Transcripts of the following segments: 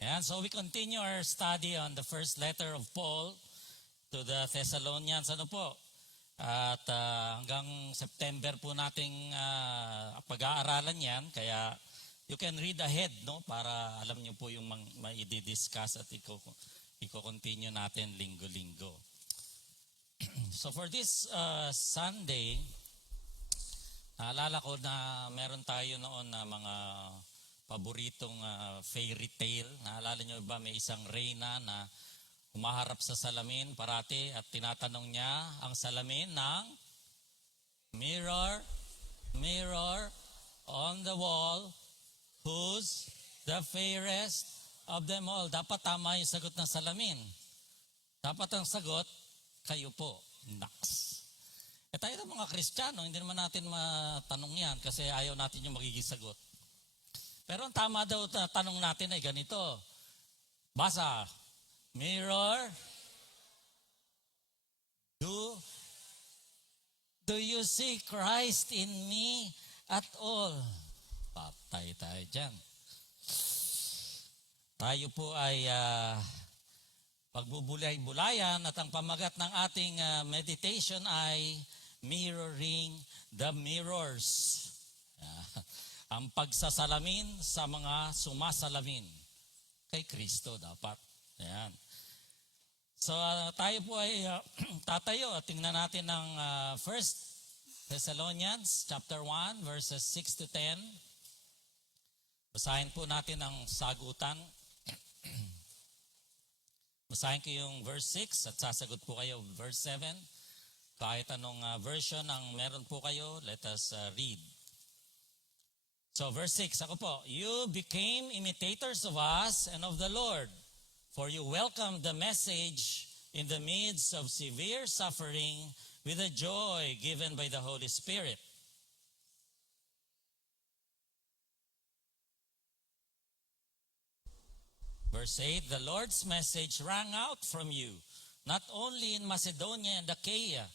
Yan, so we continue our study on the first letter of Paul to the Thessalonians. Ano po? At hanggang September po nating pag-aaralan yan. Kaya you can read ahead, no? Para alam niyo po yung mai-discuss at i-continue natin linggo-linggo. So for this Sunday, naalala ko na meron tayo noon na mga paboritong fairy tale. Naalala niyo ba may isang reyna na humaharap sa salamin parati at tinatanong niya ang salamin ng mirror, mirror on the wall, who's the fairest of them all? Dapat tama yung sagot ng salamin. Dapat ang sagot, kayo po. Naks. Tayo ng mga Kristiyano, hindi naman natin matanong yan kasi ayaw natin yung magiging sagot. Pero ang tama daw na tanong natin ay ganito. Basa. Mirror. Do you see Christ in me at all? Patay tayo dyan. Tayo po ay pagbubulay-bulayan at ang pamagat ng ating meditation ay mirroring the mirrors. Ang pagsasalamin sa mga sumasalamin kay Kristo dapat. Ayan. So tayo po ay tatayo at tingnan natin ng 1 Thessalonians chapter 1 verses 6 to 10. Basahin po natin ang sagutan. Basahin ko yung verse 6 at sasagot po kayo verse 7. Kahit anong version ang meron po kayo, let us read. So verse 6, ako po, you became imitators of us and of the Lord, for you welcomed the message in the midst of severe suffering with a joy given by the Holy Spirit. Verse 8, the Lord's message rang out from you, not only in Macedonia and Achaia.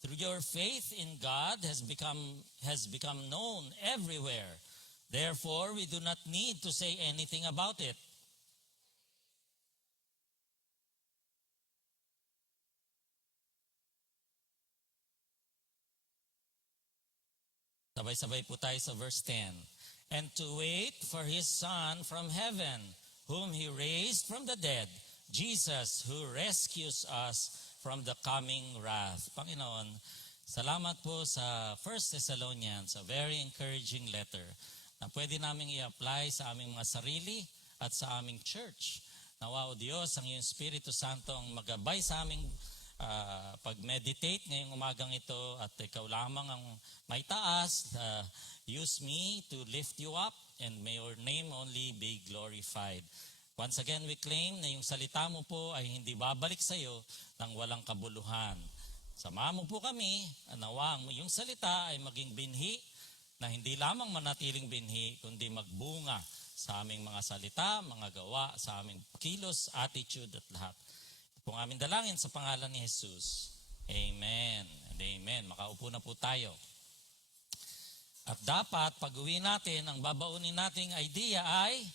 Through your faith in God has become known everywhere. Therefore, we do not need to say anything about it. Sabay-sabay po tayo sa verse 10. And to wait for His Son from heaven, whom He raised from the dead, Jesus, who rescues us from the coming wrath. Panginoon, salamat po sa 1 Thessalonians, a very encouraging letter na pwede namin i-apply sa aming mga sarili at sa aming church. Nawa o Diyos, ang iyong Espiritu Santo ang magabay sa aming pag-meditate ngayong umagang ito at ikaw lamang ang may taas. Use me to lift you up and may your name only be glorified. Once again, we claim na yung salita mo po ay hindi babalik sa iyo ng walang kabuluhan. Samahan mo po kami, nawa yung salita ay maging binhi na hindi lamang manatiling binhi, kundi magbunga sa aming mga salita, mga gawa, sa aming kilos, attitude at lahat. Ito pong aming dalangin sa pangalan ni Jesus. Amen and amen. Makaupo na po tayo. At dapat, pag-uwi natin, ang babaunin nating idea ay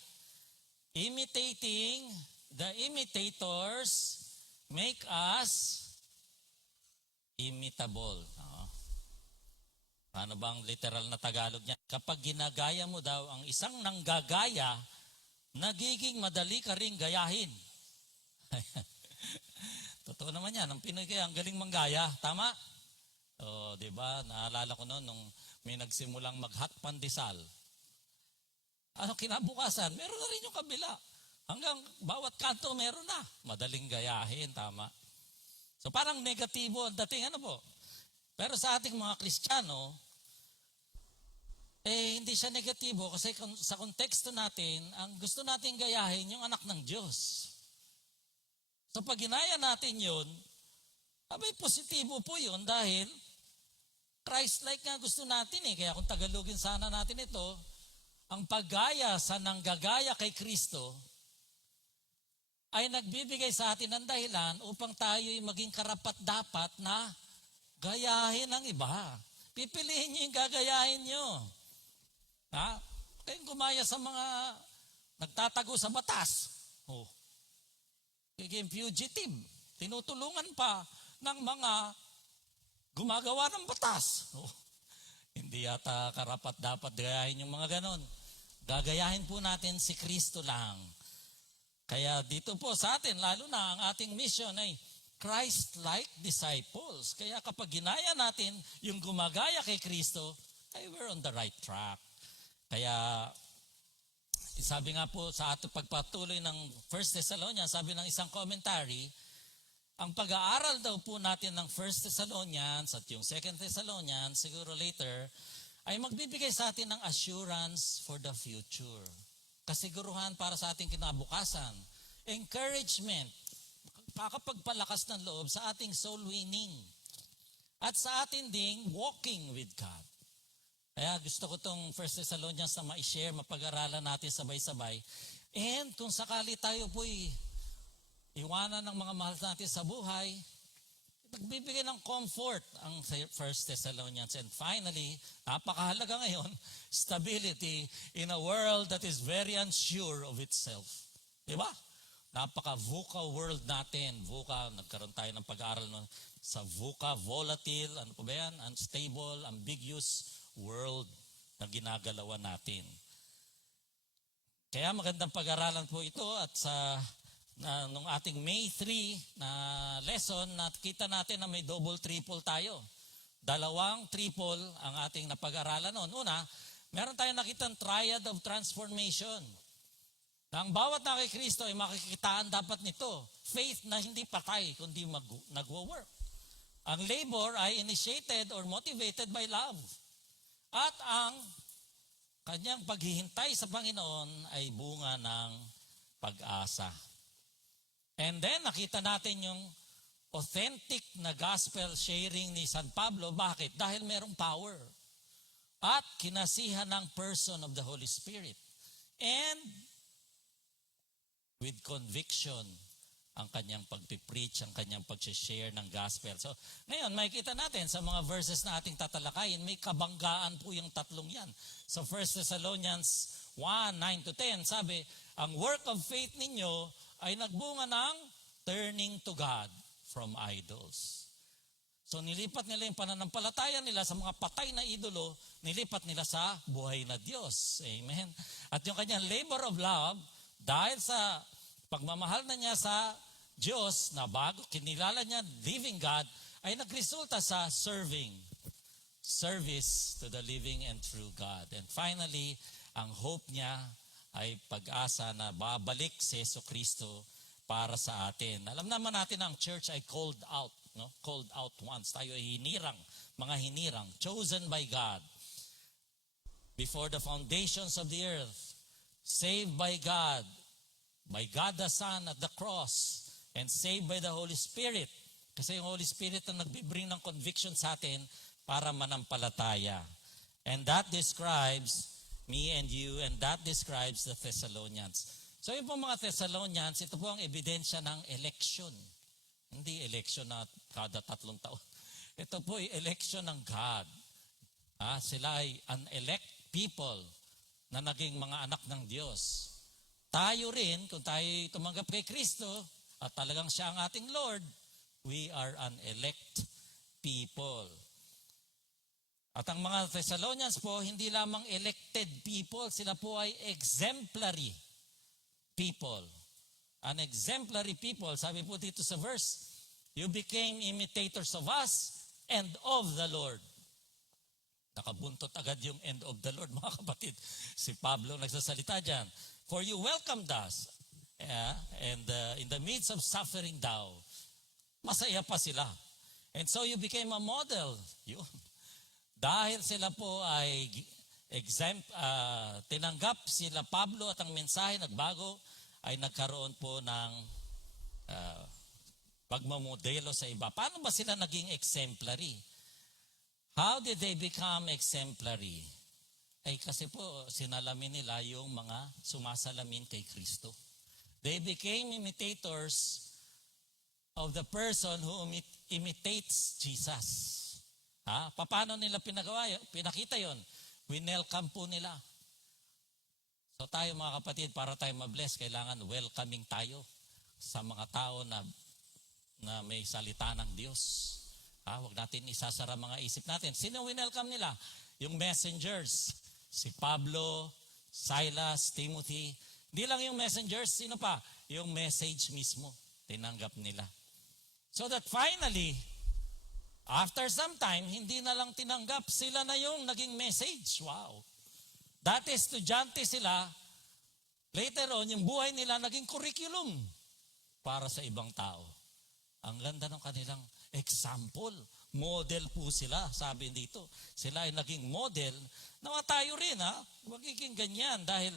imitating the imitators make us imitable. Ano bang literal na Tagalog niya? Kapag ginagaya mo daw ang isang nanggagaya, nagiging madali ka ring gayahin. Totoo naman yan. Ang Pinoy kaya, ang galing manggaya. Tama? O, diba? Naalala ko noon nung may nagsimulang mag-hot pandesal. Ano kinabukasan? Meron na rin yung kabila. Hanggang bawat kanto meron na. Madaling gayahin. Tama? So parang negatibo ang dating. Ano po? Pero sa ating mga Kristiyano, hindi siya negatibo kasi sa konteksto natin, ang gusto natin gayahin yung anak ng Diyos. So pag ginaya natin yun, positibo po yun dahil Christ-like nga gusto natin eh. Kaya kung Tagalogin sana natin ito, ang paggaya sa nanggagaya kay Kristo ay nagbibigay sa atin ng dahilan upang tayo'y maging karapat-dapat na gayahin ang iba. Pipiliin nyo yung gagayahin nyo. Kayong gumaya sa mga nagtatago sa batas. Oh, nagiging fugitive. Tinutulungan pa ng mga gumagawa ng batas. Oh, hindi yata karapat dapat gayahin yung mga ganon. Gagayahin po natin si Kristo lang. Kaya dito po sa atin, lalo na ang ating mission ay Christ-like disciples. Kaya kapag ginaya natin yung gumagaya kay Kristo, ay we're on the right track. Kaya sabi nga po sa ating pagpatuloy ng 1 Thessalonians, sabi ng isang commentary, ang pag-aaral daw po natin ng 1 Thessalonians at yung 2 Thessalonians, siguro later, ay magbibigay sa atin ng assurance for the future. Kasiguruhan para sa ating kinabukasan. Encouragement, kakapagpalakas ng loob sa ating soul winning. At sa atin ding walking with God. Kaya gusto ko itong 1 Thessalonians na ma-share, mapag-aralan natin sabay-sabay. And kung sakali tayo po'y iwanan ng mga mahal natin sa buhay, nagbibigay ng comfort ang 1 Thessalonians. And finally, napakahalaga ngayon, stability in a world that is very unsure of itself. Diba? Napaka-VUCA world natin. VUCA, nagkaroon tayo ng pag-aaral sa VUCA, volatile, ano po ba yan? Unstable, ambiguous world na ginagalawan natin. Kaya magandang pag-aralan po ito at nung ating May 3 na lesson, nakita natin na may double triple tayo. 2 triple ang ating napag-aralan noon. Una, meron tayong nakitang triad of transformation. Na ang bawat na kay Kristo ay makikitaan dapat nito. Faith na hindi patay, kundi nagwo-work. Ang labor ay initiated or motivated by love. At ang kanyang paghihintay sa Panginoon ay bunga ng pag-asa. And then, nakita natin yung authentic na gospel sharing ni San Pablo. Bakit? Dahil merong power. At kinasihan ng person of the Holy Spirit. And with conviction, ang kanyang pagpipreach, ang kanyang pag-share ng gospel. So, ngayon, makikita natin sa mga verses na ating tatalakayin, may kabanggaan po yung tatlong yan. So, 1 Thessalonians 1:9-10, sabi, ang work of faith ninyo ay nagbunga ng turning to God from idols. So, nilipat nila yung pananampalataya nila sa mga patay na idolo, nilipat nila sa buhay na Diyos. Amen. At yung kanyang labor of love, dahil sa pagmamahal na niya sa Diyos na bago kinilala niya living God, ay nagresulta sa service to the living and true God. And finally, ang hope niya ay pag-asa na babalik si Jesucristo para sa atin. Alam naman natin ang church ay called out, no? Called out once. Tayo ay hinirang, mga hinirang, chosen by God before the foundations of the earth, saved by God the Son at the cross, and saved by the Holy Spirit. Kasi yung Holy Spirit ang nagbibring ng conviction sa atin para manampalataya. And that describes me and you, and that describes the Thessalonians. So yung po mga Thessalonians, ito po ang ebidensya ng election. Hindi election na kada 3 taon. Ito po ay election ng God. Sila ay an elect people na naging mga anak ng Diyos. Tayo rin, kung tayo tumanggap kay Kristo, at talagang siya ang ating Lord, we are an elect people. At ang mga Thessalonians po, hindi lamang elected people, sila po ay exemplary people. An exemplary people, sabi po dito sa verse, you became imitators of us and of the Lord. Nakabuntot agad yung end of the Lord, mga kapatid. Si Pablo nagsasalita dyan. For you welcomed us, and in the midst of suffering daw, masaya pa sila. And so you became a model. Yun. Dahil sila po ay tinanggap sila Pablo at ang mensahe nagbago, ay nagkaroon po ng pagmamodelo sa iba. Paano ba sila naging exemplary? How did they become exemplary? Ay kasi po sinalamin nila yung mga sumasalamin kay Kristo. They became imitators of the person who imitates Jesus. Paano nila pinakita yon? Winelcome po nila. So tayo mga kapatid, para tayo mabless, kailangan welcoming tayo sa mga tao na may salita ng Diyos. Huwag natin isasara mga isip natin. Sino winelcome nila? Yung messengers. Si Pablo, Silas, Timothy. Hindi lang yung messengers, sino pa? Yung message mismo, tinanggap nila. So that finally, after some time, hindi na lang tinanggap, sila na yung naging message. Wow! Dati estudyante sila, later on, yung buhay nila naging curriculum para sa ibang tao. Ang ganda ng kanilang example. Model po sila, sabi dito. Sila ay naging model. Nawa tayo rin, magiging ganyan dahil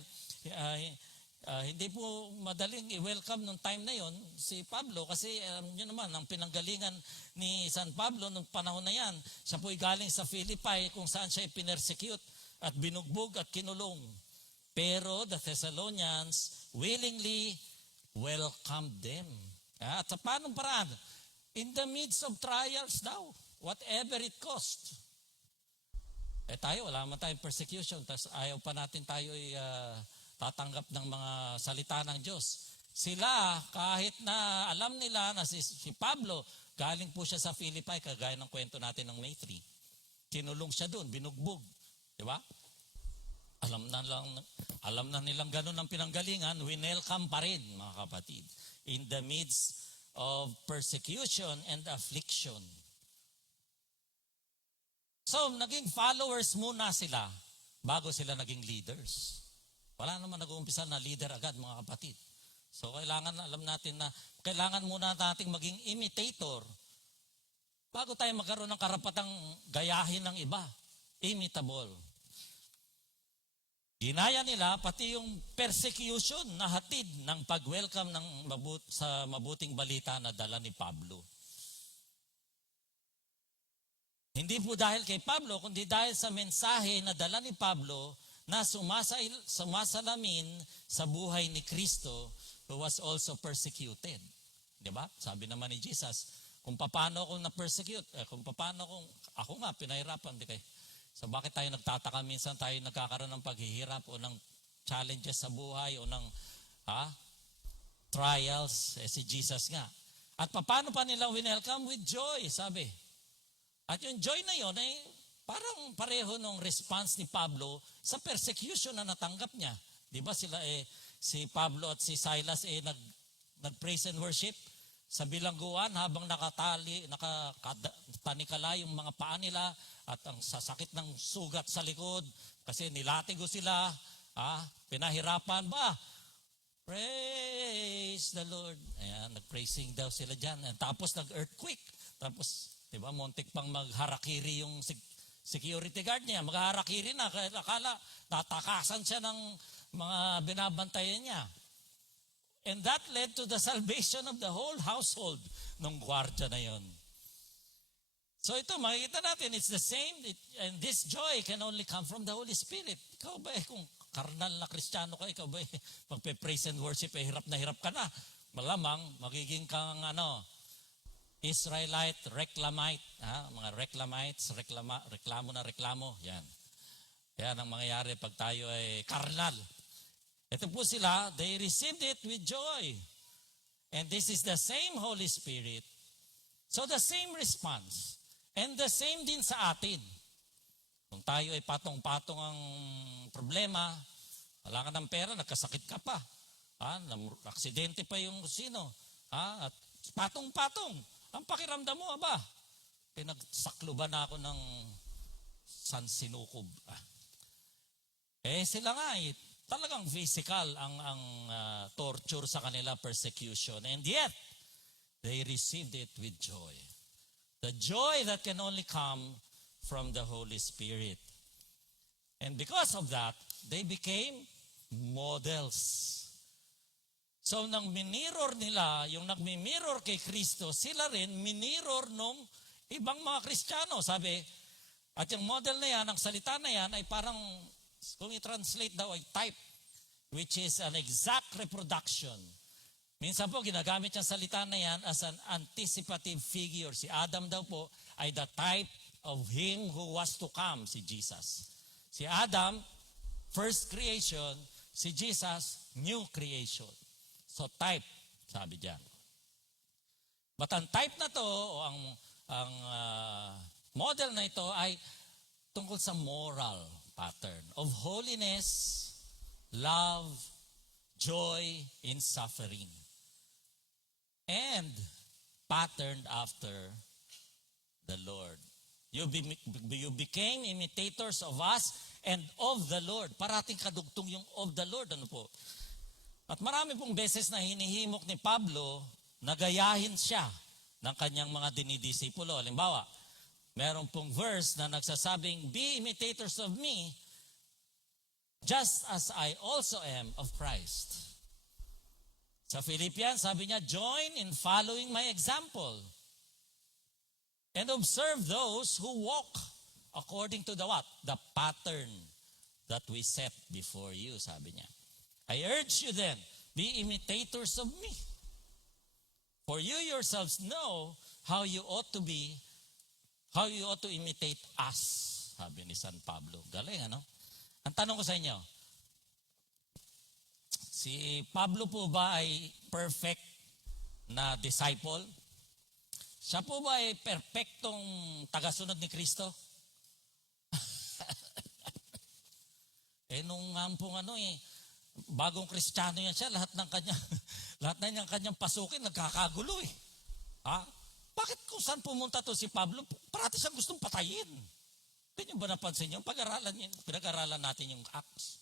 hindi po madaling i-welcome nung time na yon si Pablo kasi yun naman, ang pinanggalingan ni San Pablo nung panahon na yan, siya po'y galing sa Philippi kung saan siya i-persecute at binugbog at kinulong. Pero the Thessalonians willingly welcomed them. At sa paanong paraan? In the midst of trials daw, whatever it cost. Tayo, wala man tayong persecution, tapos ayaw pa natin tayo tatanggap ng mga salita ng Diyos. Sila, kahit na alam nila na si Pablo, galing po siya sa Philippi, kagaya ng kwento natin ng May 3. Kinulong siya doon, binugbog. Di ba? Alam na nilang ganun ang pinanggalingan, winelcome pa rin, mga kapatid, in the midst of persecution and affliction. So, naging followers muna sila bago sila naging leaders. Wala naman nag-uumpisa na leader agad, mga kapatid. So, alam natin na kailangan muna nating maging imitator bago tayo magkaroon ng karapatang gayahin ng iba. Imitable. Ginaya nila pati yung persecution na hatid ng pag-welcome sa mabuting balita na dala ni Pablo. Hindi po dahil kay Pablo, kundi dahil sa mensahe na dala ni Pablo na sumasalamin sa buhay ni Kristo who was also persecuted. Diba? Sabi naman ni Jesus, kung paano ako na-persecute, kung paano ako nga pinahirapan, di kayo. So bakit tayo nagtataka minsan tayo nagkakaroon ng paghihirap o ng challenges sa buhay o ng trials, si Jesus nga. At paano pa nila winelcome? With joy, sabi. At yung joy na yun ay parang pareho ng response ni Pablo sa persecution na natanggap niya. Di ba sila si Pablo at si Silas nag-praise and worship sa bilangguan habang nakatanikala yung mga paa nila at ang sasakit ng sugat sa likod kasi nilatigo sila, pinahirapan ba? Praise the Lord. Ayan, nag-praising daw sila dyan. Tapos nag-earthquake. Tapos, di ba, montik pang magharakiri yung security guard niya. Magharakiri na. Akala, tatakasan siya ng mga binabantayan niya. And that led to the salvation of the whole household ng gwardiya na yon. So ito, makikita natin, it's the same, and this joy can only come from the Holy Spirit. Ikaw ba kung karnal na Kristiyano ka, ikaw ba magpe-praise and worship, hirap na hirap ka na. Malamang, magiging kang Israelite, reclamite, mga reclamites, reklamo, yan. Yan ang mangyayari pag tayo ay karnal. Ito po sila, they received it with joy. And this is the same Holy Spirit. So the same response. And the same din sa atin. Kung tayo ay patong-patong ang problema, wala ka ng pera, nagkasakit ka pa. Aksidente pa yung sino. At patong-patong. Ang pakiramdam mo, pinagsakluban na ako ng sansinukob. Sila nga talagang physical ang torture sa kanila, persecution. And yet, they received it with joy. The joy that can only come from the Holy Spirit. And because of that, they became models. So nang minirror nila, yung nagmimirror kay Kristo, sila rin minirror nung ibang mga Kristiyano. Sabi, at yung model na yan, ang salita na yan ay parang, kung i-translate daw ay type, which is an exact reproduction. Minsan po, ginagamit yung salita na yan as an anticipative figure. Si Adam daw po ay the type of him who was to come, si Jesus. Si Adam, first creation, Si Jesus, new creation. So type, sabi diyan. But ang type na to, o ang model na ito ay tungkol sa moral pattern of holiness, love, joy in suffering. And patterned after the Lord. You became imitators of us and of the Lord. Parating kadugtong yung of the Lord. Ano po? At marami pong beses na hinihimok ni Pablo na gayahin siya ng kanyang mga dinidisipulo. Halimbawa, meron pong verse na nagsasabing, be imitators of me, just as I also am of Christ. Sa Philippians, sabi niya, join in following my example and observe those who walk according to the what? The pattern that we set before you, sabi niya. I urge you then, be imitators of me. For you yourselves know how you ought to be, how you ought to imitate us, sabi ni San Pablo. Galing, ano? Ang tanong ko sa inyo, si Pablo po ba ay perfect na disciple? Siya po ba ay perfectong tagasunod ni Kristo? Nung pong bagong Kristiyano yan siya, lahat na kanyang pasukin, nagkakagulo eh. Bakit kung saan pumunta to si Pablo, parati siyang gustong patayin? Hindi nyo ba napansin yun? Pinag-aralan natin yung Acts.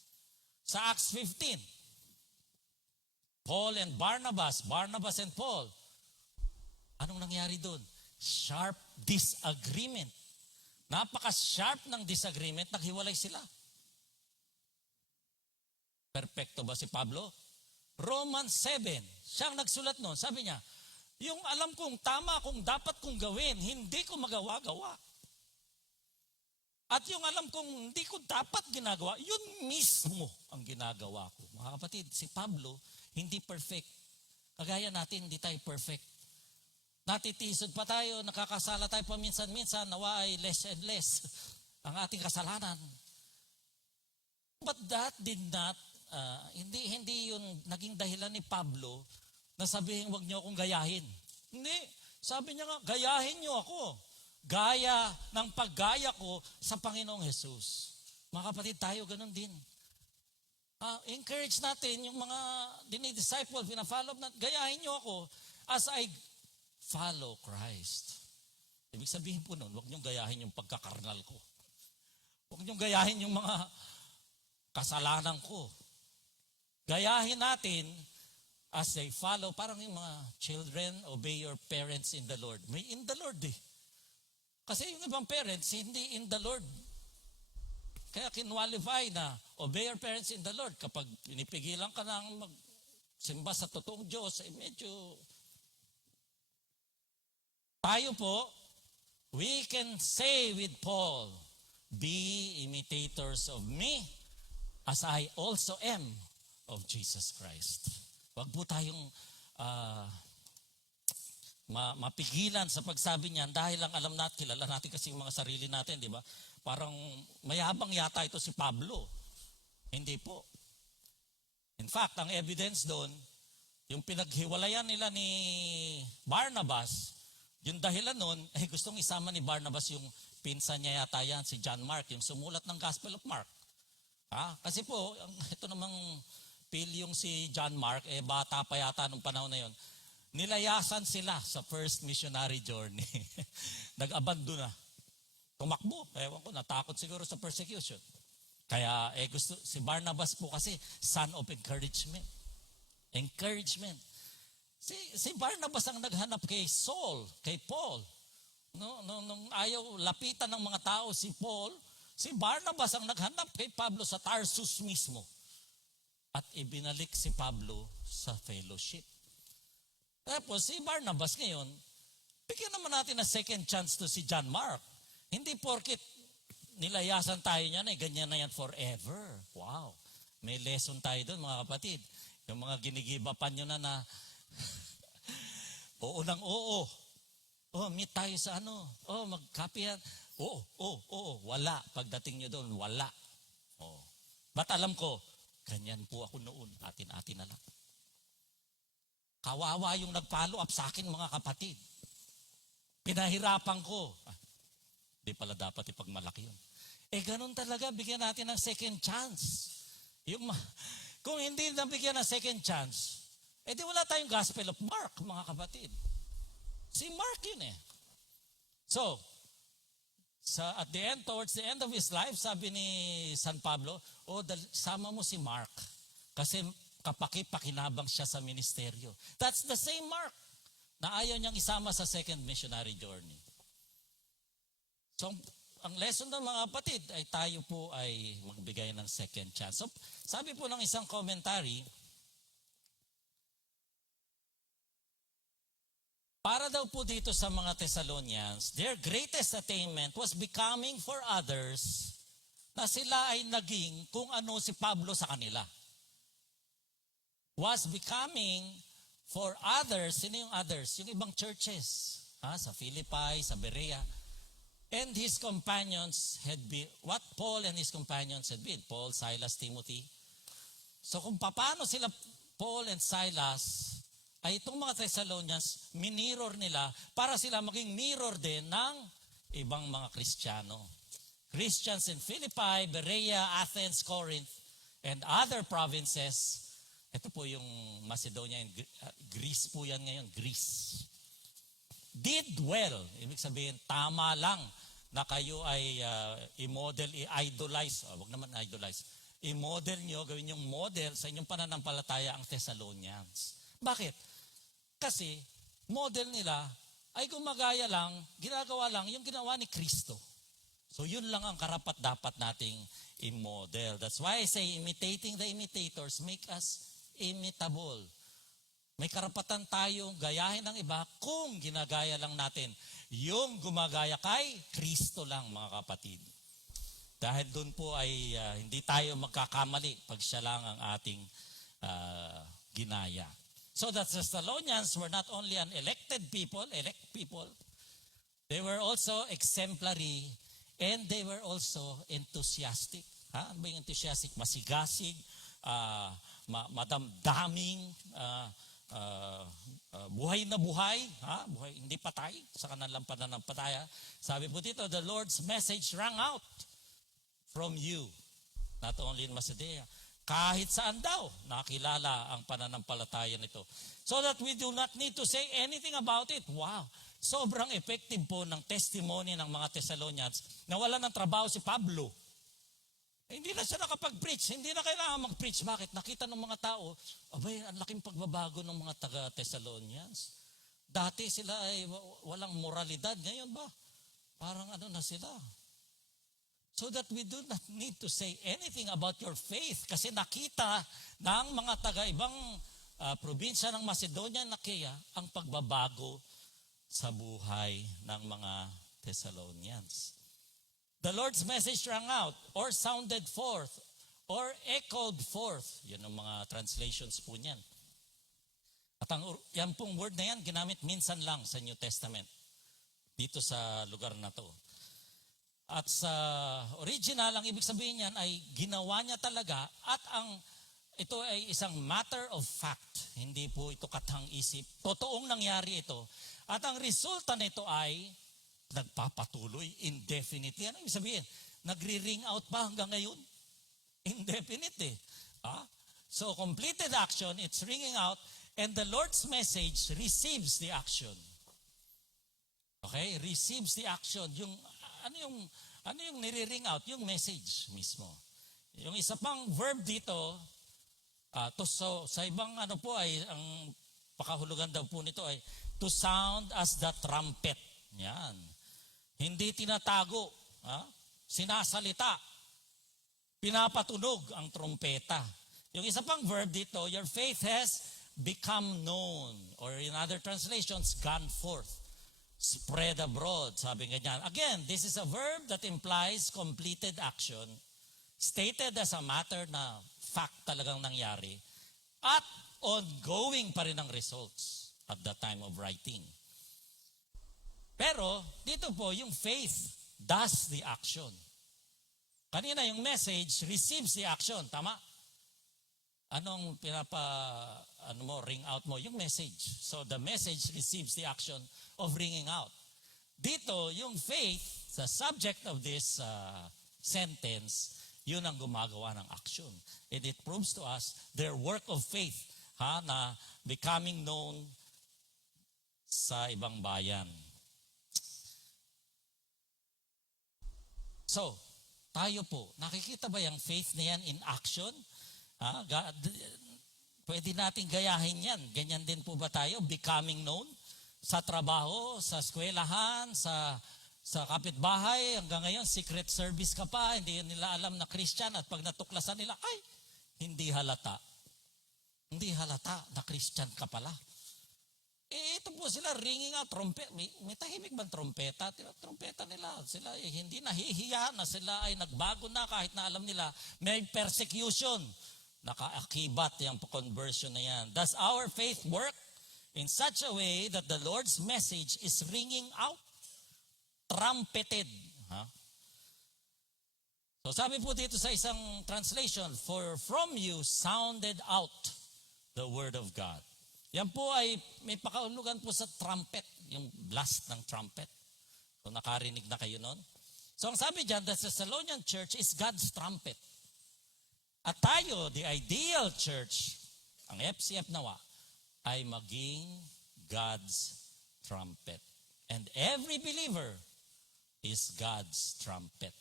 Sa Acts 15, Paul and Barnabas and Paul, anong nangyari doon? Sharp disagreement. Napaka-sharp ng disagreement, naghiwalay sila. Perfecto ba si Pablo? Romans 7, siyang nagsulat noon. Sabi niya, yung alam kong tama, kung dapat kong gawin, hindi ko magawa-gawa. At yung alam kong hindi ko dapat ginagawa, yun mismo ang ginagawa ko. Mga kapatid, si Pablo, hindi perfect. Kagaya natin, hindi tayo perfect. Natitisod pa tayo, nakakasala tayo paminsan-minsan, nawa ay less and less ang ating kasalanan. But that did not, hindi yun naging dahilan ni Pablo na sabihin, wag niyo akong gayahin. Hindi. Sabi niya nga, gayahin niyo ako. Gaya ng paggaya ko sa Panginoong Jesus. Mga kapatid, tayo ganun din. Encourage natin yung mga dinidisciple, pina-follow natin, gayahin niyo ako as I follow Christ. Ibig sabihin po nun, huwag niyong gayahin yung pagkakarnal ko. Huwag niyong gayahin yung mga kasalanan ko. Gayahin natin as they follow, parang yung mga children, obey your parents in the Lord. May in the Lord eh. Kasi yung ibang parents, hindi in the Lord. Kaya kinwalify na obey your parents in the Lord. Kapag pinipigilan ka ng magsimba sa totoong Diyos, medyo tayo po, we can say with Paul, be imitators of me as I also am of Jesus Christ. Huwag po tayong mapigilan sa pagsabi niyan dahil lang alam natin, kilala natin kasi yung mga sarili natin, di ba? Parang mayabang yata ito si Pablo. Hindi po. In fact, ang evidence doon, yung pinaghiwalayan nila ni Barnabas, yung dahilan nun, gustong isama ni Barnabas yung pinsan niya yata yan, si John Mark, yung sumulat ng Gospel of Mark. Kasi po, ito namang yung si John Mark, bata pa yata nung panahon na yon. Nilayasan sila sa first missionary journey. Nag-abandon na. Tumakbo. Ewan ko, natakot siguro sa persecution. Kaya gusto, si Barnabas po kasi, son of encouragement. Encouragement. Si Barnabas ang naghanap kay Saul, kay Paul. Nung ayaw lapitan ng mga tao si Paul, si Barnabas ang naghanap kay Pablo sa Tarsus mismo. At ibinalik si Pablo sa fellowship. Tapos si Barnabas ngayon, bigyan naman natin na second chance to si John Mark. Hindi porket nilayasan tayo niyan, ganyan na yan forever. Wow. May lesson tayo doon mga kapatid. Yung mga ginigibapan nyo na oo ng oo. Meet tayo sa magkapihan. Oo. Wala. Pagdating nyo doon, wala. Ba't alam ko? Ganyan po ako noon, atin-atin na lang. Kawawa yung nag-follow up sa akin mga kapatid. Pinahirapan ko. Di pala dapat ipagmalaki yun. Ganun talaga, bigyan natin ng second chance. Kung hindi nabigyan ng second chance, di wala tayong Gospel of Mark, mga kapatid. Si Mark yun eh. So, at the end, towards the end of his life, sabi ni San Pablo, sama mo si Mark. Kasi kapaki-pakinabang siya sa ministeryo. That's the same Mark na ayaw niyang isama sa second missionary journey. So, ang lesson ng mga kapatid ay tayo po ay magbigay ng second chance. So, sabi po ng isang commentary, para daw po dito sa mga Thessalonians, their greatest attainment was becoming for others na sila ay naging kung ano si Pablo sa kanila. Was becoming for others. Sino yung others? Yung ibang churches. Sa Philippi, sa Berea. And his companions had been, what Paul and his companions had been, Paul, Silas, Timothy. So kung paano sila, Paul and Silas, ay itong mga Thessalonians, minirror nila para sila maging mirror din ng ibang mga Kristiyano. Christians in Philippi, Berea, Athens, Corinth, and other provinces. Ito po yung Macedonia, Greece po yan ngayon, Greece. Did well, ibig sabihin, tama lang na kayo ay i-model, i-idolize, wag naman idolize, i-model nyo, gawin yung model sa inyong pananampalataya ang Thessalonians. Bakit? Kasi, model nila ay gumagaya lang, ginagawa lang yung ginawa ni Kristo. So yun lang ang karapat dapat nating i-model. That's why I say imitating the imitators make us imitable. May karapatan tayong gayahin ng iba kung ginagaya lang natin yung gumagaya kay Kristo lang, mga kapatid. Dahil doon po ay hindi tayo magkakamali pag siya lang ang ating ginaya. So the Thessalonians were not only an elect people, they were also exemplary and they were also enthusiastic. Ano ba yung enthusiastic? Masigasig, madamdaming, buhay na buhay, buhay, hindi patay, sa kanilang pananampalataya. Sabi po dito, the Lord's message rang out from you, not only in Macedonia, kahit saan daw nakilala ang pananampalataya nito. So that we do not need to say anything about it. Wow, sobrang effective po ng testimony ng mga Thessalonians na wala ng trabaho si Pablo. Hindi na siya nakapag-preach. Hindi na kailangan mag-preach. Bakit? Nakita ng mga tao, abay, ang laking pagbabago ng mga taga-Thessalonians. Dati sila ay walang moralidad. Ngayon ba? Parang na sila. So that we do not need to say anything about your faith. Kasi nakita ng mga taga-ibang probinsya ng Macedonia na kaya ang pagbabago sa buhay ng mga Thessalonians. The Lord's message rang out or sounded forth or echoed forth. Yan ang mga translations po niyan. At yan pong word na yan, ginamit minsan lang sa New Testament. Dito sa lugar na to. At sa original, ang ibig sabihin niyan ay ginawa niya talaga at ito ay isang matter of fact. Hindi po ito katang isip. Totoong nangyari ito. At ang resulta nito ay nagpapatuloy indefinitely. Ano ibig sabihin? Nagre-ring out pa hanggang ngayon? Indefinite So completed action, it's ringing out, and the Lord's message receives the action. Okay? Receives the action. Ano yung nire-ring out? Yung message mismo. Yung isa pang verb dito, sa ibang po ay, ang pakahulugan daw po nito ay, to sound as the trumpet. Yan. Hindi tinatago, sinasalita, pinapatunog ang trompeta. Yung isa pang verb dito, your faith has become known, or in other translations, gone forth, spread abroad, sabi ganyan. Again, this is a verb that implies completed action, stated as a matter na fact talagang nangyari, at ongoing pa rin ang results at the time of writing. Pero, dito po, yung faith does the action. Kanina, yung message receives the action. Tama? anong ring out mo? Yung message. So the message receives the action of ringing out. Dito, yung faith, the subject of this sentence, yun ang gumagawa ng action. And it proves to us their work of faith, na becoming known sa ibang bayan. So, tayo po, nakikita ba yung faith na yan in action? Pwede natin gayahin yan. Ganyan din po ba tayo? Becoming known? Sa trabaho, sa eskwelahan, sa kapitbahay, hanggang ngayon, secret service ka pa, hindi nila alam na Christian, at pag natuklasan nila, ay, hindi halata. Hindi halata na Christian ka pala. Ito po sila, ringing out, trumpet. May tahimik bang trompeta? Trompeta nila. Sila hindi nahihiya na sila ay nagbago na kahit na alam nila may persecution. Nakaakibat yung conversion na yan. Does our faith work in such a way that the Lord's message is ringing out? Trumpeted. So sabi po dito sa isang translation, for from you sounded out the word of God. Yan po ay may pakahulugan po sa trumpet, yung blast ng trumpet. Kung nakarinig na kayo nun. So ang sabi dyan, the Thessalonian church is God's trumpet. At tayo, the ideal church, ang FCF nawa, ay maging God's trumpet. And every believer is God's trumpet.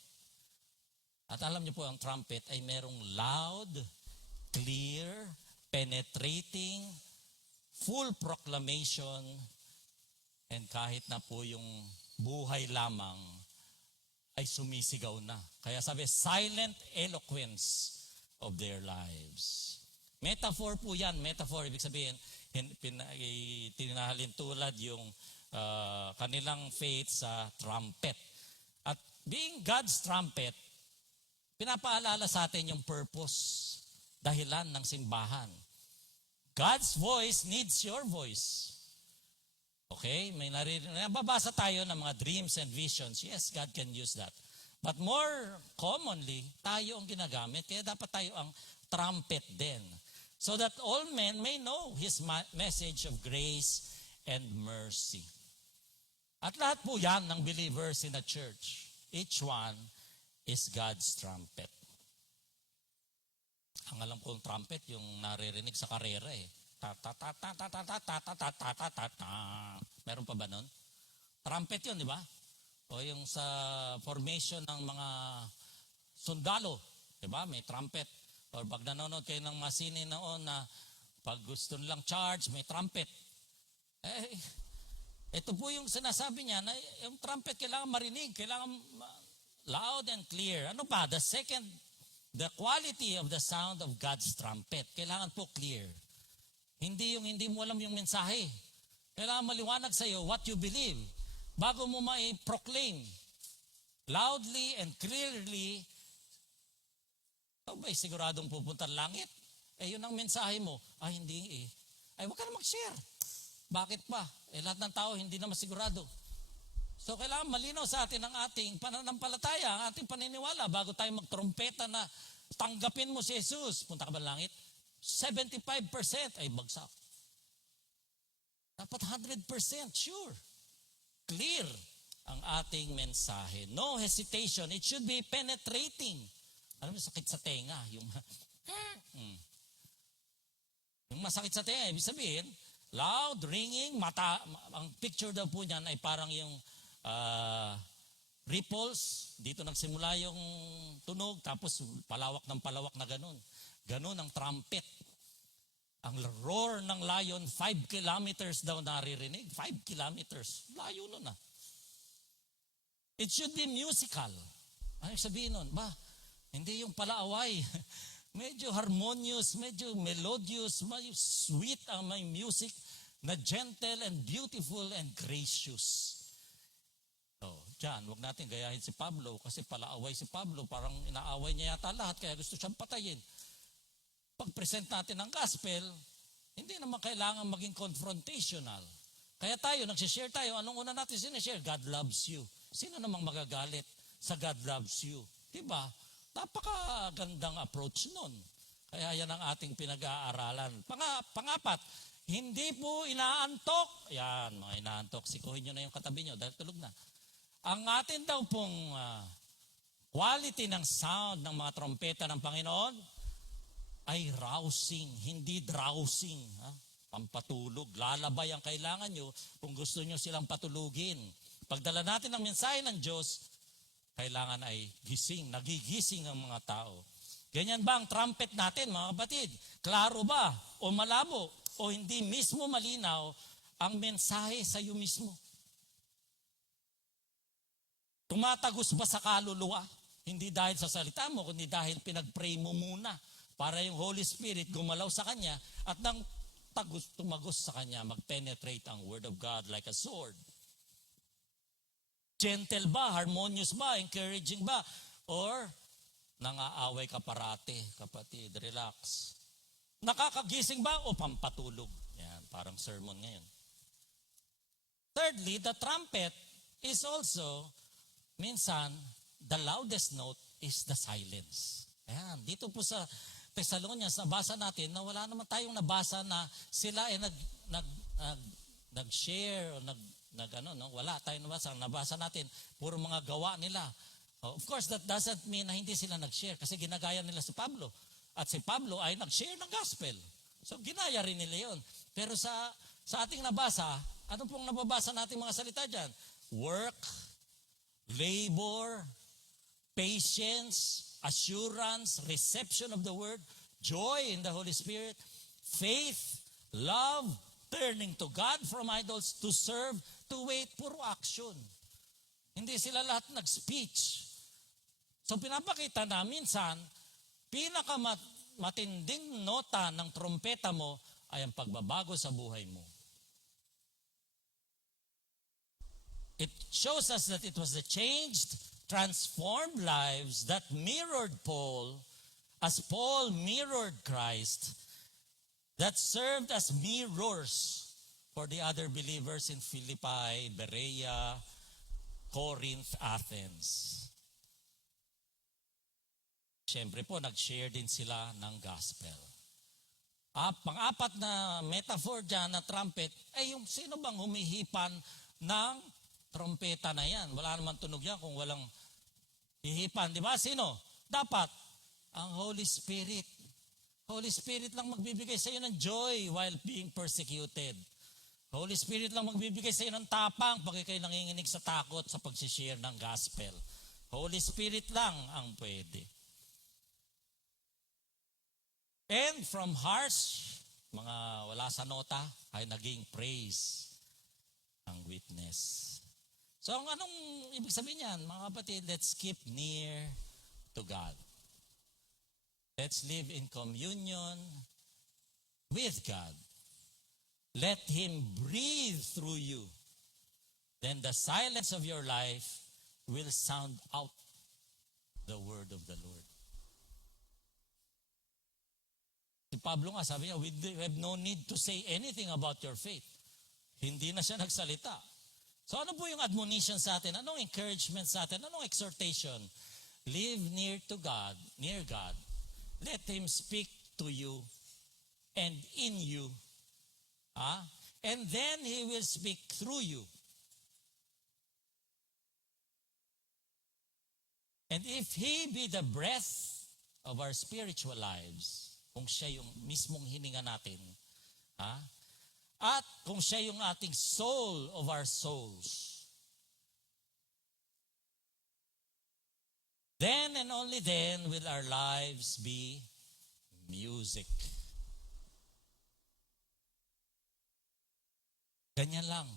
At alam niyo po, ang trumpet ay merong loud, clear, penetrating, full proclamation, and kahit na po yung buhay lamang ay sumisigaw na. Kaya sabi, silent eloquence of their lives. Metaphor po yan. Metaphor, ibig sabihin, tinahalin tulad yung kanilang faith sa trumpet. At being God's trumpet, pinapaalala sa atin yung purpose, dahilan ng simbahan. God's voice needs your voice. Okay? May nababasa tayo ng mga dreams and visions. Yes, God can use that. But more commonly, tayo ang ginagamit. Kaya dapat tayo ang trumpet din. So that all men may know His message of grace and mercy. At lahat po yan ng believers in the church. Each one is God's trumpet. Ang alam kong trumpet, yung naririnig sa karera eh. Meron pa ba nun? Trumpet yun, di ba? O yung sa formation ng mga sundalo, di ba? May trumpet. O pag nanonood kayo ng mga sine noon na pag gusto nilang charge, may trumpet. Ito po yung sinasabi niya na yung trumpet kailangan marinig, kailangan loud and clear. Ano pa? The quality of the sound of God's trumpet, kailangan po clear. Hindi yung hindi mo alam yung mensahe. Kailangan maliwanag sa iyo what you believe. Bago mo ma-proclaim loudly and clearly, ba'y siguradong pupunta langit? Yun ang mensahe mo. Hindi eh. Huwag ka na mag-share. Bakit pa? Lahat ng tao hindi na masigurado. So kailangan malinaw sa atin ang ating pananampalataya, ang ating paniniwala bago tayo magtrompeta na tanggapin mo si Jesus. Punta ka ba langit? 75% ay bagsak. Dapat 100% sure. Clear ang ating mensahe. No hesitation. It should be penetrating. Alam mo, sakit sa tenga. Yung masakit sa tenga, ibig sabihin, loud, ringing, mata. Ang picture daw po niyan ay parang yung ripples, dito nagsimula yung tunog, tapos palawak na ganun. Ganun ang trumpet. Ang roar ng lion, 5 kilometers daw naririnig. 5 kilometers. Layo nun ah. It should be musical. Ano sabihin nun? Hindi yung palaaway. Medyo harmonious, medyo melodious, medyo sweet ang may music na gentle and beautiful and gracious. Diyan, huwag natin gayahin si Pablo kasi palaaway si Pablo, parang inaaway niya yata lahat kaya gusto siyang patayin. Pag-present natin ang gospel, hindi naman kailangan maging confrontational. Kaya tayo, nagsishare tayo, anong una natin sinishare? God loves you. Sino namang magagalit sa God loves you? Diba? Napakagandang approach nun. Kaya yan ang ating pinag-aaralan. Pangapat, hindi po inaantok. Yan, mga inaantok. Sikuhin nyo na yung katabi nyo dahil tulog na. Ang atin daw pong quality ng sound ng mga trompeta ng Panginoon ay rousing, hindi drowsing. Pampatulog, lalabay ang kailangan nyo kung gusto nyo silang patulugin. Pagdala natin ng mensahe ng Diyos, kailangan ay gising, nagigising ang mga tao. Ganyan ba ang trumpet natin, mga kapatid? Klaro ba o malabo o hindi mismo malinaw ang mensahe sa iyo mismo? Tumatagos ba sa kaluluwa? Hindi dahil sa salita mo, kundi dahil pinag-pray mo muna para yung Holy Spirit gumalaw sa kanya at nang tumagos sa kanya, mag-penetrate ang Word of God like a sword. Gentle ba? Harmonious ba? Encouraging ba? Or nang-aaway ka parate, kapatid, relax. Nakakagising ba o pampatulog? Yan, parang sermon ngayon. Thirdly, the trumpet is also, minsan, the loudest note is the silence. Ayan, dito po sa Thessalonians, nabasa natin na wala naman tayong nabasa na sila ay nag-share o wala tayong nabasa. Nabasa natin, puro mga gawa nila. Of course, that doesn't mean na hindi sila nag-share kasi ginagaya nila si Pablo. At si Pablo ay nag-share ng gospel. So, ginaya rin nila yun. Pero sa ating nabasa, ano pong nababasa natin mga salita dyan? Work, labor, patience, assurance, reception of the word, joy in the Holy Spirit, faith, love, turning to God from idols, to serve, to wait, puro action. Hindi sila lahat nag-speech. So pinapakita na minsan, pinakamatinding nota ng trompeta mo ay ang pagbabago sa buhay mo. It shows us that it was the changed, transformed lives that mirrored Paul, as Paul mirrored Christ, that served as mirrors for the other believers in Philippi, Berea, Corinth, Athens. Siyempre po, nag-share din sila ng gospel. Pang-apat na metaphor dyan na trumpet, ay yung sino bang humihipan ng trompeta na yan? Wala naman tunog yan kung walang hihipan. Di ba? Sino? Dapat ang Holy Spirit. Holy Spirit lang magbibigay sa iyo ng joy while being persecuted. Holy Spirit lang magbibigay sa iyo ng tapang pag kayo nanginginig sa takot sa pag-share ng gospel. Holy Spirit lang ang pwede. And from harsh, mga wala sa nota, ay naging praise ang witness. So, anong ibig sabihin yan? Mga kapatid, let's keep near to God. Let's live in communion with God. Let Him breathe through you. Then the silence of your life will sound out the word of the Lord. Si Pablo nga, sabi niya, we have no need to say anything about your faith. Hindi na siya nagsalita. So ano po yung admonition sa atin? Anong encouragement sa atin? Anong exhortation? Live near God. Let Him speak to you and in you. And then He will speak through you. And if He be the breath of our spiritual lives, kung siya yung mismong hininga natin, at kung siya yung ating soul of our souls, then and only then will our lives be music. Ganyan lang.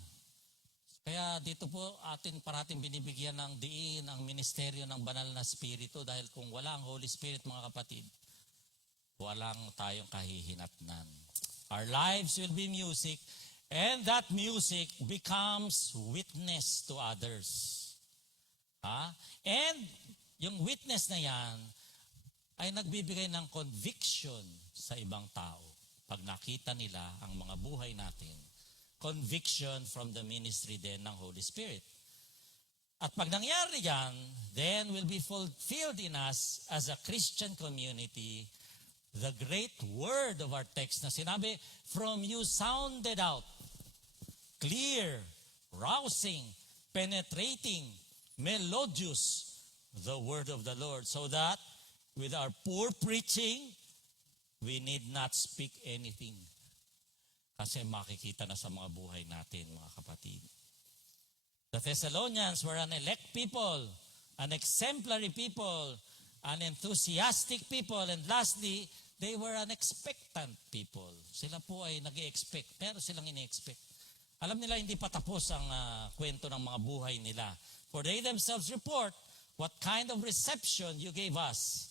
Kaya dito po atin parating binibigyan ng diin ang ministeryo ng banal na Espiritu dahil kung wala ang Holy Spirit, mga kapatid, walang tayong kahihinatnan. Our lives will be music, and that music becomes witness to others. And yung witness na yan ay nagbibigay ng conviction sa ibang tao. Pag nakita nila ang mga buhay natin, conviction from the ministry din ng Holy Spirit. At pag nangyari yan, then will be fulfilled in us as a Christian community the great word of our text na sinabi, from you sounded out, clear, rousing, penetrating, melodious, the word of the Lord, so that with our poor preaching, we need not speak anything. Kasi makikita na sa mga buhay natin, mga kapatid. The Thessalonians were an elect people, an exemplary people, an enthusiastic people, and lastly, they were an expectant people. Sila po ay nag-i-expect, pero silang ini-expect. Alam nila, hindi pa tapos ang kwento ng mga buhay nila. For they themselves report what kind of reception you gave us.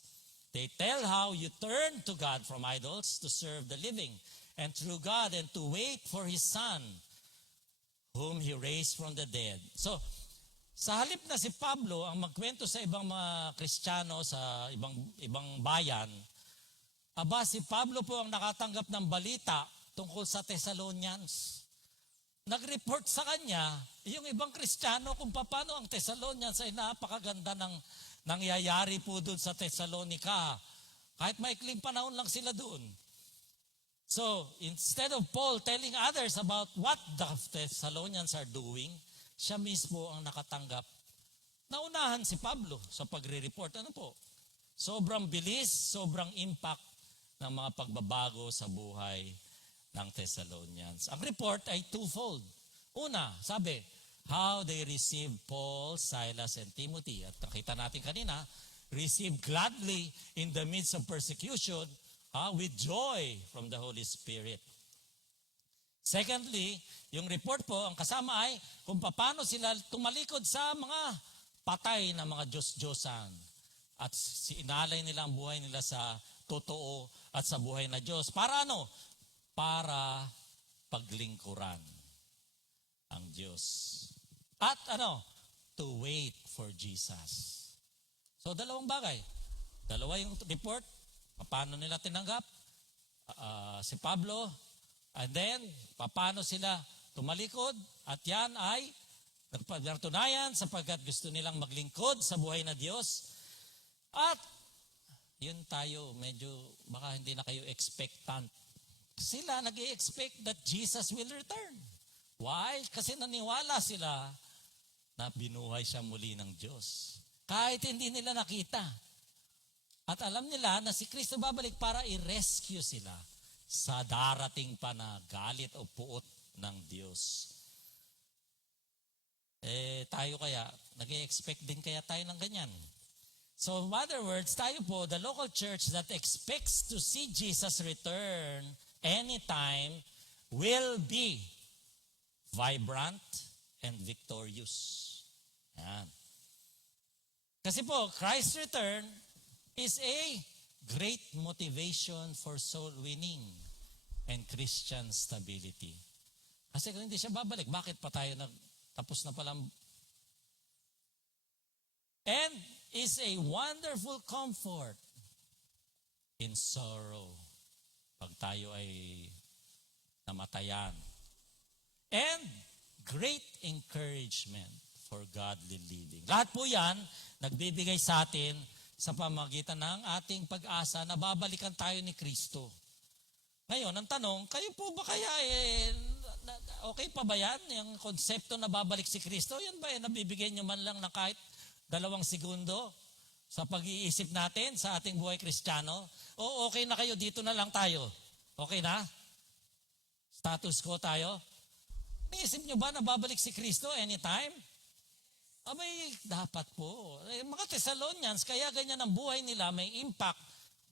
They tell how you turned to God from idols to serve the living and true God and to wait for His Son, whom He raised from the dead. So, sa halip na si Pablo ang magkwento sa ibang mga Kristiyano sa ibang bayan, si Pablo po ang nakatanggap ng balita tungkol sa Thessalonians. Nag-report sa kanya yung ibang Kristiyano kung paano ang Thessalonians ay napakaganda ng nangyayari po doon sa Thessalonica. Kahit maikling panahon lang sila doon. So, instead of Paul telling others about what the Thessalonians are doing, siya mismo ang nakatanggap. Naunahan si Pablo sa pagre-report. Ano po? Sobrang bilis, sobrang impact ng mga pagbabago sa buhay ng Thessalonians. Ang report ay twofold. Una, sabi, how they received Paul, Silas, and Timothy. At nakita natin kanina, received gladly in the midst of persecution, with joy from the Holy Spirit. Secondly, yung report po, ang kasama ay kung paano sila tumalikod sa mga patay na mga Diyos-Diyosan. At inalay nila ang buhay nila sa totoo at sa buhay na Diyos. Para ano? Para paglingkuran ang Diyos. At to wait for Jesus. So, dalawang bagay. Dalawa yung report. Paano nila tinanggap si Pablo, and then paano sila tumalikod, at yan ay nagpatunayan sapagkat gusto nilang maglingkod sa buhay na Diyos. At yun tayo, medyo baka hindi na kayo expectant. Sila nag-i-expect that Jesus will return. Why? Kasi naniwala sila na binuhay siya muli ng Diyos. Kahit hindi nila nakita. At alam nila na si Kristo babalik para i-rescue sila sa darating pa na galit o puot ng Diyos. Tayo kaya, nag-i-expect din kaya tayo ng ganyan. So in other words, tayo po, the local church that expects to see Jesus return anytime will be vibrant and victorious. Yan. Kasi po, Christ's return is a great motivation for soul winning and Christian stability. Kasi kung hindi siya babalik, bakit pa tayo tapos na palang? And is a wonderful comfort in sorrow pag tayo ay namatayan. And great encouragement for godly living. Lahat po yan, nagbibigay sa atin sa pamagitan ng ating pag-asa na babalikan tayo ni Kristo. Ngayon, ang tanong, kayo po ba kaya okay pa ba yan? Yung konsepto na babalik si Kristo, yan ba nabibigay nyo man lang na kahit 2 segundo sa pag-iisip natin sa ating buhay Kristiyano? O okay na kayo, dito na lang tayo? Okay na? Status quo tayo? Naisip nyo ba na babalik si Kristo anytime? Abay, dapat po. Mga Thessalonians, kaya ganyan ang buhay nila, may impact,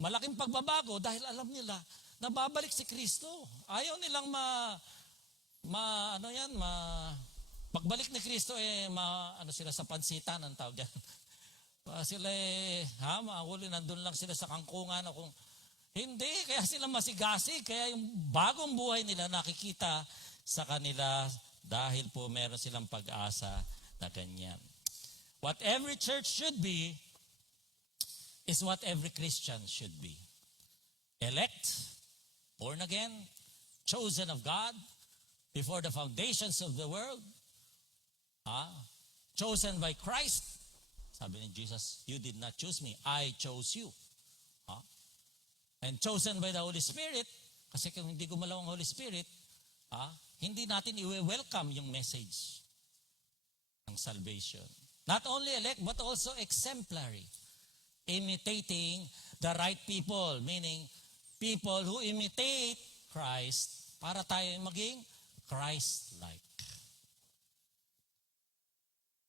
malaking pagbabago dahil alam nila na babalik si Kristo. Ayaw nilang pagbalik ni Kristo, sila sa pansitan, ang tawag yan. Sila mahuli, nandun lang sila sa kangkungan. Kung hindi, kaya sila masigasig. Kaya yung bagong buhay nila nakikita sa kanila dahil po meron silang pag-asa na ganyan. What every church should be is what every Christian should be. Elect, born again, chosen of God before the foundations of the world, chosen by Christ. Sabi ni Jesus, you did not choose me, I chose you. and chosen by the Holy Spirit, kasi kung hindi gumalaw ang Holy Spirit, hindi natin i-welcome yung message ng salvation. Not only elect, but also exemplary. Imitating the right people, meaning people who imitate Christ para tayo maging Christ-like.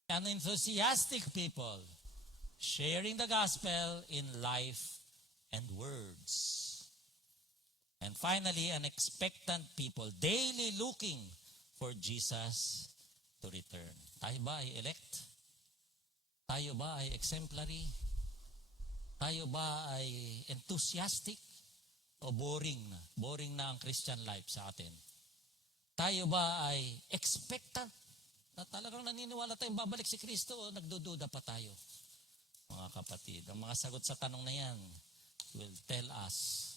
An enthusiastic people, sharing the gospel in life and words. And finally, an expectant people, daily looking for Jesus to return. Tayo ba ay elect? Tayo ba ay exemplary? Tayo ba ay enthusiastic? O boring na? Boring na ang Christian life sa atin. Tayo ba ay expectant? Na talagang naniniwala tayong babalik si Kristo o nagdududa pa tayo? Mga kapatid, ang mga sagot sa tanong na yan will tell us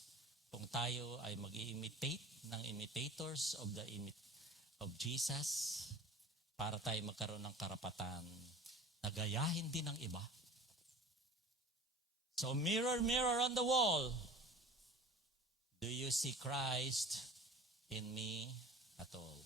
kung tayo ay mag-imitate ng imitators of Jesus para tayo magkaroon ng karapatan na gayahin din ng iba. So mirror, mirror on the wall, do you see Christ in me at all?